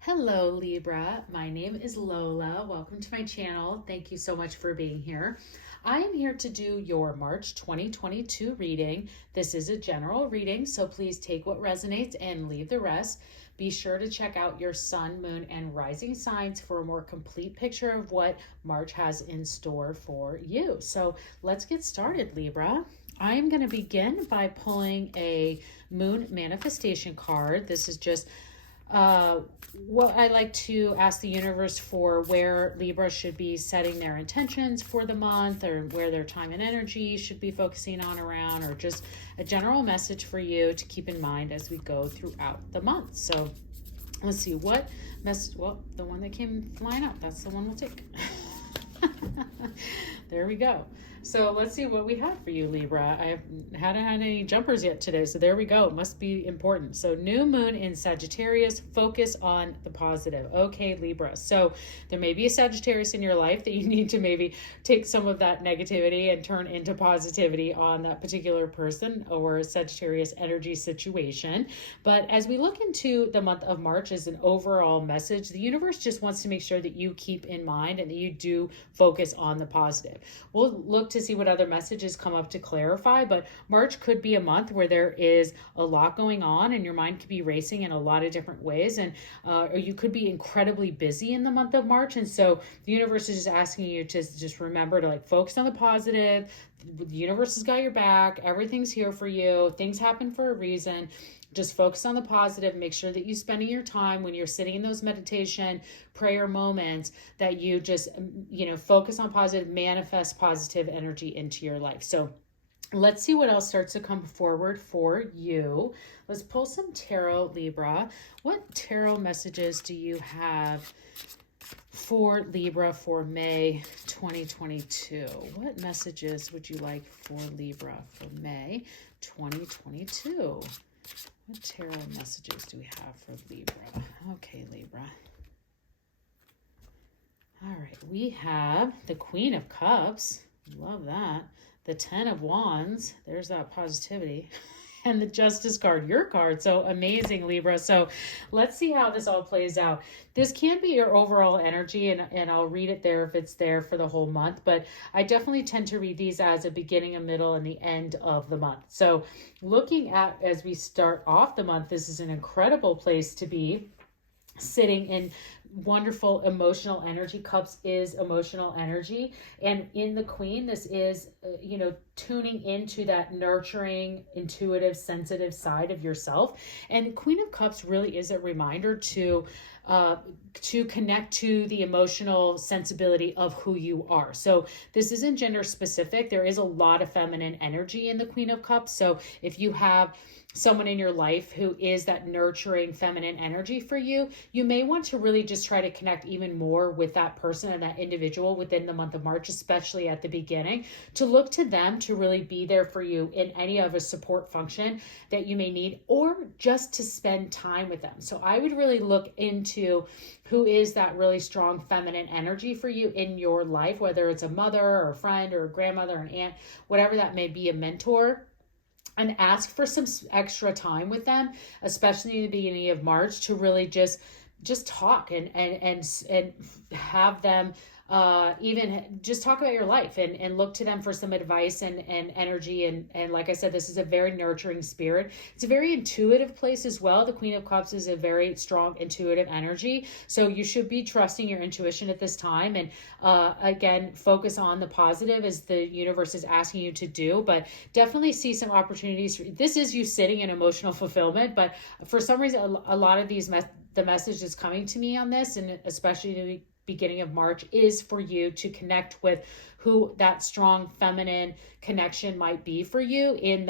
Hello, Libra. My name is Lola. Welcome to my channel. Thank you so much for being here. I am here to do your March 2022 reading. This is a general reading, so please take what resonates and leave the rest. Be sure to check out your sun, moon, and rising signs for a more complete picture of what March has in store for you. So let's get started, Libra. I'm going to begin by pulling a moon manifestation card. This is just what I like to ask the universe for where Libra should be setting their intentions for the month, or where their time and energy should be focusing on around, or just a general message for you to keep in mind as we go throughout the month. So let's see what message. Well, the one that came flying up, that's the one we'll take. There we go. So let's see what we have for you, Libra. I hadn't had any jumpers yet today, so there we go. It must be important. So new moon in Sagittarius, focus on the positive. Okay, Libra. So there may be a Sagittarius in your life that you need to maybe take some of that negativity and turn into positivity on that particular person or Sagittarius energy situation. But as we look into the month of March as an overall message, the universe just wants to make sure that you keep in mind and that you do focus on the positive. We'll look to see what other messages come up to clarify, but March could be a month where there is a lot going on and your mind could be racing in a lot of different ways, and or you could be incredibly busy in the month of March. And so the universe is just asking you to just remember to focus on the positive. The universe has got your back. Everything's here for you. Things happen for a reason. Just focus on the positive. Make sure that you spending your time when you're sitting in those meditation prayer moments, that you just, focus on positive, manifest positive energy into your life. So let's see what else starts to come forward for you. Let's pull some tarot, Libra. What tarot messages do you have for Libra for May 2022? What messages would you like for Libra for May 2022? What tarot messages do we have for Libra? Okay, Libra. All right, we have the Queen of Cups. Love that. The Ten of Wands. There's that positivity. And the Justice card, your card. So amazing, Libra. So let's see how this all plays out. This can be your overall energy, and I'll read it there if it's there for the whole month, but I definitely tend to read these as a beginning, a middle, and the end of the month. So looking at, as we start off the month, this is an incredible place to be sitting in wonderful emotional energy. Cups is emotional energy, and in the Queen, this is tuning into that nurturing, intuitive, sensitive side of yourself. And Queen of Cups really is a reminder to connect to the emotional sensibility of who you are. So this isn't gender specific. There is a lot of feminine energy in the Queen of Cups. So if you have someone in your life who is that nurturing feminine energy for you, you may want to really just try to connect even more with that person and that individual within the month of March, especially at the beginning, to look to them to really be there for you in any of a support function that you may need, or just to spend time with them. So I would really look into who is that really strong feminine energy for you in your life, whether it's a mother or a friend or a grandmother, an aunt, whatever that may be, a mentor, and ask for some extra time with them, especially in the beginning of March, to really just talk and have them even just talk about your life and look to them for some advice and energy. And like I said, this is a very nurturing spirit. It's a very intuitive place as well. The Queen of Cups is a very strong intuitive energy. So you should be trusting your intuition at this time. And again, focus on the positive as the universe is asking you to do, but definitely see some opportunities. This is you sitting in emotional fulfillment, but for some reason, a lot of these the message is coming to me on this, and especially the beginning of March, is for you to connect with who that strong feminine connection might be for you in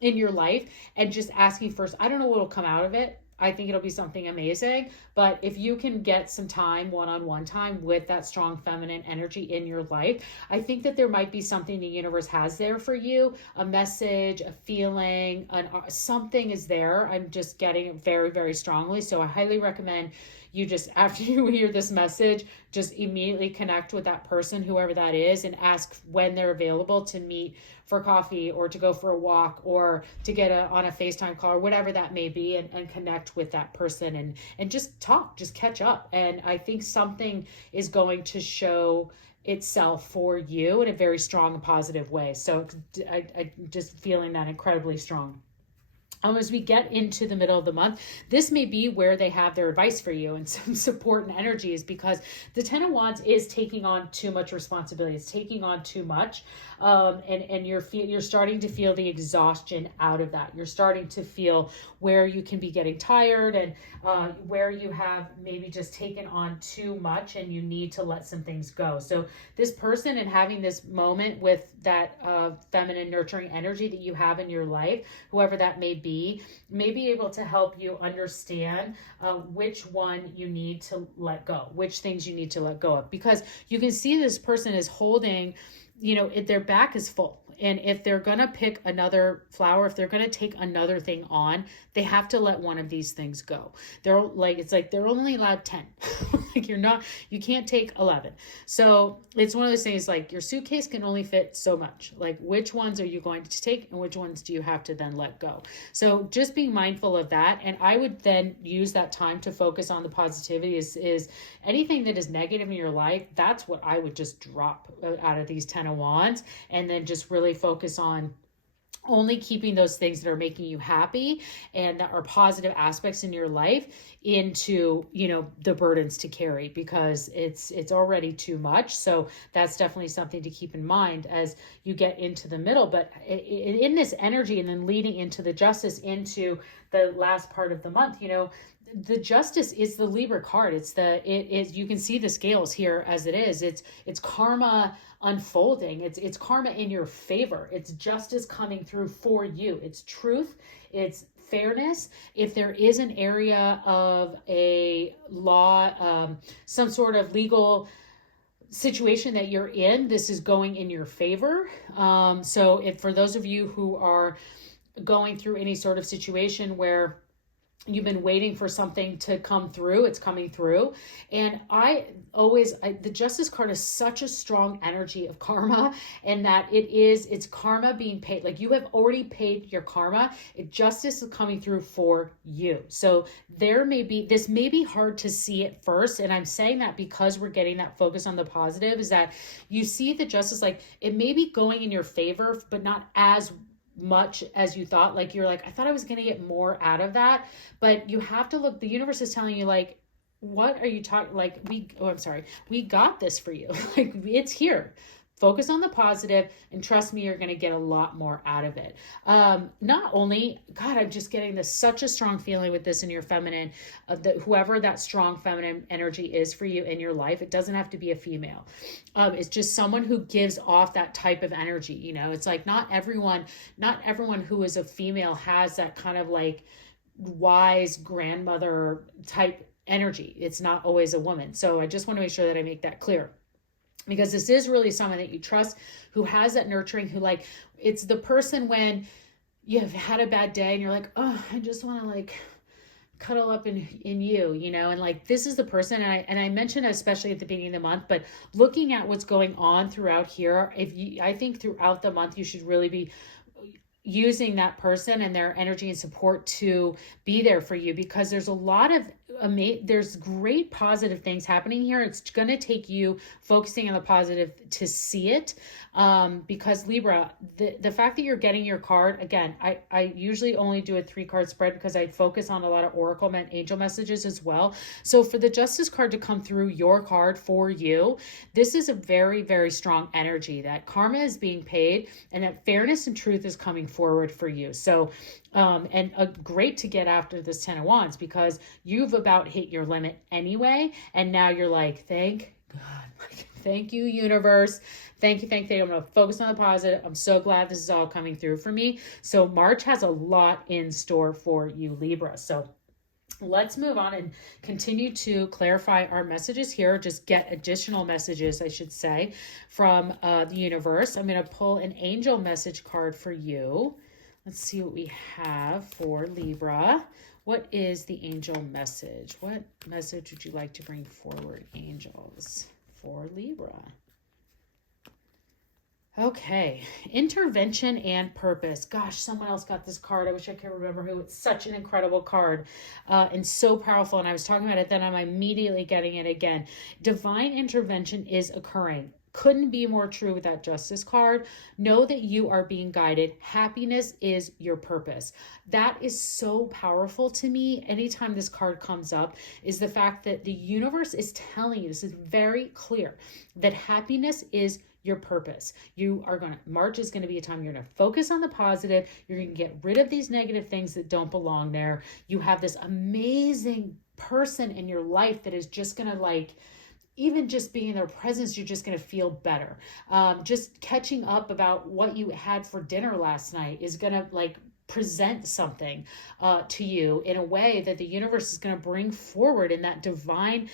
your life, and just asking first. I don't know what will come out of it. I think it'll be something amazing, but if you can get some time, one-on-one time with that strong feminine energy in your life, I think that there might be something the universe has there for you, a message, a feeling, something is there. I'm just getting it very, very strongly. So I highly recommend you just, after you hear this message, just immediately connect with that person, whoever that is, and ask when they're available to meet for coffee or to go for a walk or to get on a FaceTime call or whatever that may be, and connect connect with that person and just talk, just catch up. And I think something is going to show itself for you in a very strong and positive way. So I just feeling that incredibly strong. As we get into the middle of the month, this may be where they have their advice for you and some support and energies, because the Ten of Wands is taking on too much responsibility. It's taking on too much. And you're starting to feel the exhaustion out of that. You're starting to feel where you can be getting tired, and where you have maybe just taken on too much and you need to let some things go. So this person, and having this moment with that feminine nurturing energy that you have in your life, whoever that may be able to help you understand which one you need to let go, which things you need to let go of, because you can see this person is holding, their back is full. And if they're going to pick another flower, if they're going to take another thing on, they have to let one of these things go. It's like they're only allowed 10. Like you can't take 11. So it's one of those things, like your suitcase can only fit so much. Like, which ones are you going to take and which ones do you have to then let go? So just being mindful of that. And I would then use that time to focus on the positivity. Is anything that is negative in your life, that's what I would just drop out of these 10 of Wands, and then just really focus on only keeping those things that are making you happy and that are positive aspects in your life into, the burdens to carry, because it's already too much. So that's definitely something to keep in mind as you get into the middle. But in this energy, and then leading into the Justice, into the last part of the month, the Justice is the Libra card. You can see the scales here as it is. It's karma unfolding. It's karma in your favor. It's justice coming through for you. It's truth. It's fairness. If there is an area of a law, some sort of legal situation that you're in, this is going in your favor. So if for those of you who are going through any sort of situation where you've been waiting for something to come through, it's coming through. And the Justice card is such a strong energy of karma, and that it's karma being paid. Like, you have already paid your karma. Justice is coming through for you. So this may be hard to see at first. And I'm saying that because we're getting that focus on the positive, is that you see the Justice, like, it may be going in your favor, but not as much as you thought. Like, you're like, I thought I was going to get more out of that. But you have to look, the universe is telling you, like, what are you talking, like, we got this for you. Like, it's here. Focus on the positive, and trust me, you're going to get a lot more out of it. Not only, God, I'm just getting such a strong feeling with this in your feminine, whoever that strong feminine energy is for you in your life. It doesn't have to be a female. It's just someone who gives off that type of energy. It's like not everyone who is a female has that kind of like wise grandmother type energy. It's not always a woman. So I just want to make sure that I make that clear, because this is really someone that you trust, who has that nurturing, who, like, it's the person when you have had a bad day and you're like, oh, I just want to, like, cuddle up in you, and like, this is the person. And I mentioned, especially at the beginning of the month, but looking at what's going on throughout here, I think throughout the month, you should really be using that person and their energy and support to be there for you, because there's a lot of there's great positive things happening here. It's going to take you focusing on the positive to see it, because Libra, the fact that you're getting your card, again, I usually only do a 3-card spread because I focus on a lot of oracle angel messages as well. So for the Justice card to come through your card for you, this is a very, very strong energy that karma is being paid and that fairness and truth is coming forward for you. So and great to get after this 10 of Wands, because you've about hit your limit anyway. And now you're like, thank God, thank you, universe. Thank you. I'm going to focus on the positive. I'm so glad this is all coming through for me. So March has a lot in store for you, Libra. So let's move on and continue to clarify our messages here. Just get additional messages, I should say, from the universe. I'm going to pull an angel message card for you. Let's see what we have for Libra. What is the angel message? What message would you like to bring forward, angels, for Libra? Okay, intervention and purpose. Gosh, someone else got this card. I wish I could remember who. It's such an incredible card, and so powerful. And I was talking about it, then I'm immediately getting it again. Divine intervention is occurring. Couldn't be more true with that justice card. Know that you are being guided. Happiness is your purpose. That is so powerful to me. Anytime this card comes up, is the fact that the universe is telling you, this is very clear, that happiness is your purpose. You are going to, March is going to be a time you're going to focus on the positive. You're going to get rid of these negative things that don't belong there. You have this amazing person in your life that is just going to like, even just being in their presence, you're just going to feel better. Just catching up about what you had for dinner last night is going to like present something to you in a way that the universe is going to bring forward in that divine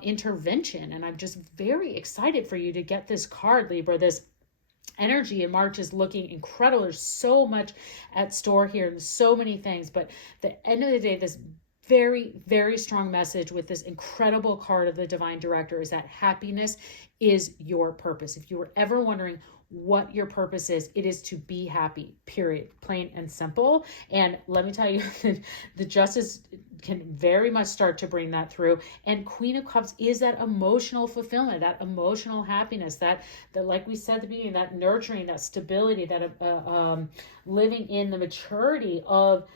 intervention. And I'm just very excited for you to get this card, Libra. This energy in March is looking incredible. There's so much at store here and so many things, but at the end of the day, this very, very strong message with this incredible card of the divine director is that happiness is your purpose. If you were ever wondering what your purpose is, it is to be happy, period, plain and simple. And let me tell you, the justice can very much start to bring that through. And Queen of Cups is that emotional fulfillment, that emotional happiness, that like we said at the beginning, that nurturing, that stability, that living in the maturity of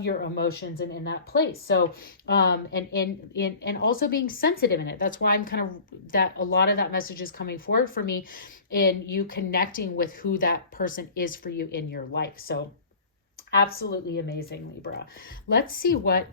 your emotions and in that place. So and also being sensitive in it. That's why I'm kind of, that a lot of that message is coming forward for me in you connecting with who that person is for you in your life. So absolutely amazing, Libra. Let's see what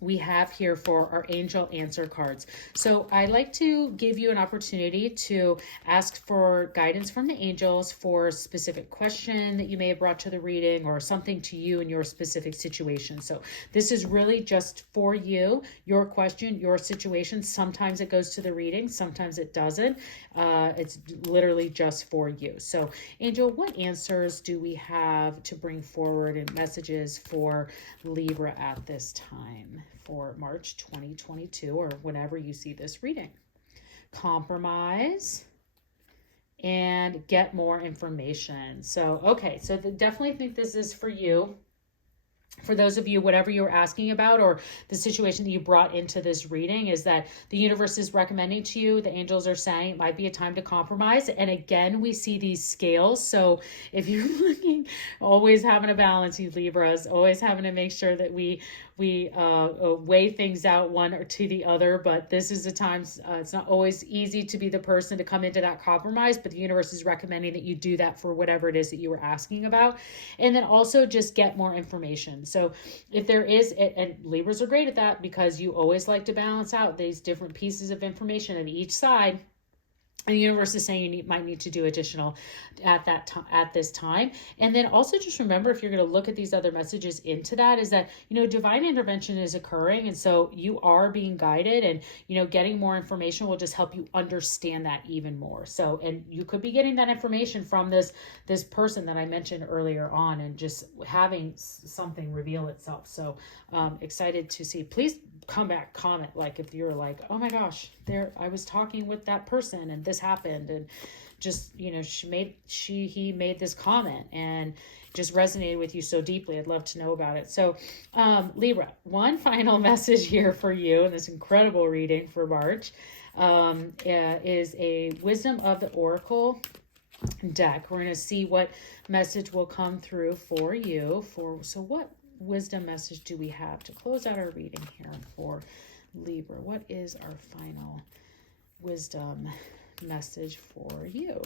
we have here for our angel answer cards. So I like to give you an opportunity to ask for guidance from the angels for a specific question that you may have brought to the reading or something to you in your specific situation. So this is really just for you, your question, your situation. Sometimes it goes to the reading, sometimes it doesn't. It's literally just for you. So Angel, what answers do we have to bring forward and messages for Libra at this time for March 2022 or whenever you see this reading? Compromise and get more information. So, okay, so definitely think this is for you. For those of you, whatever you're asking about or the situation that you brought into this reading is that the universe is recommending to you, the angels are saying it might be a time to compromise. And again, we see these scales. So if you're looking, always having a balance, you Libras, always having to make sure that we weigh things out one or to the other. But this is a time, it's not always easy to be the person to come into that compromise, but the universe is recommending that you do that for whatever it is that you were asking about. And then also just get more information. So if there is, and Libras are great at that because you always like to balance out these different pieces of information on each side. And the universe is saying you might need to do additional at this time. And then also just remember, if you're going to look at these other messages into that, is that, divine intervention is occurring. And so you are being guided and, getting more information will just help you understand that even more. So, and you could be getting that information from this person that I mentioned earlier on and just having something reveal itself. So excited to see. Please come back, comment, like if you're like, oh my gosh, I was talking with that person and this happened and just he made this comment and just resonated with you so deeply. I'd love to know about it. So Libra, one final message here for you in this incredible reading for March is a Wisdom of the Oracle deck. We're going to see what message will come through for you. So what wisdom message do we have to close out our reading here for Libra? What is our final wisdom message for you?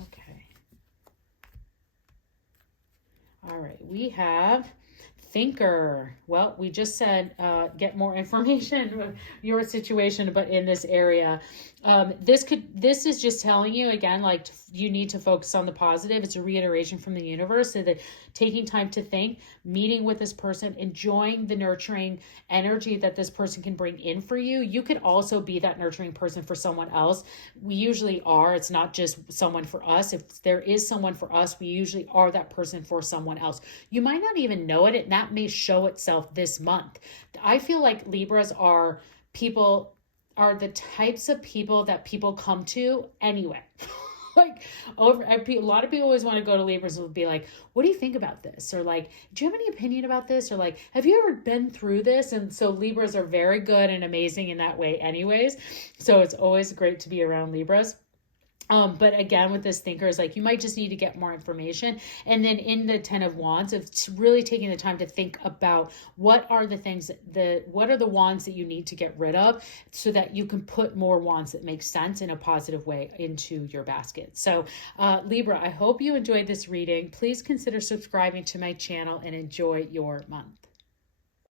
Okay. All right. We have Thinker. Well, we just said get more information your situation, but in this area, this is just telling you again, like you need to focus on the positive. It's a reiteration from the universe so that taking time to think, meeting with this person, enjoying the nurturing energy that this person can bring in for you. You could also be that nurturing person for someone else. We usually are. It's not just someone for us. If there is someone for us, we usually are that person for someone else. You might not even know it, and that may show itself this month. I feel like Libras are the types of people that people come to anyway. like a lot of people always want to go to Libras and be like, what do you think about this? Or like, do you have any opinion about this? Or like, have you ever been through this? And so Libras are very good and amazing in that way anyways. So it's always great to be around Libras. But again, with this thinker is like, you might just need to get more information. And then in the 10 of Wands, of really taking the time to think about what are the things, what are the wands that you need to get rid of so that you can put more wands that make sense in a positive way into your basket. So Libra, I hope you enjoyed this reading. Please consider subscribing to my channel and enjoy your month.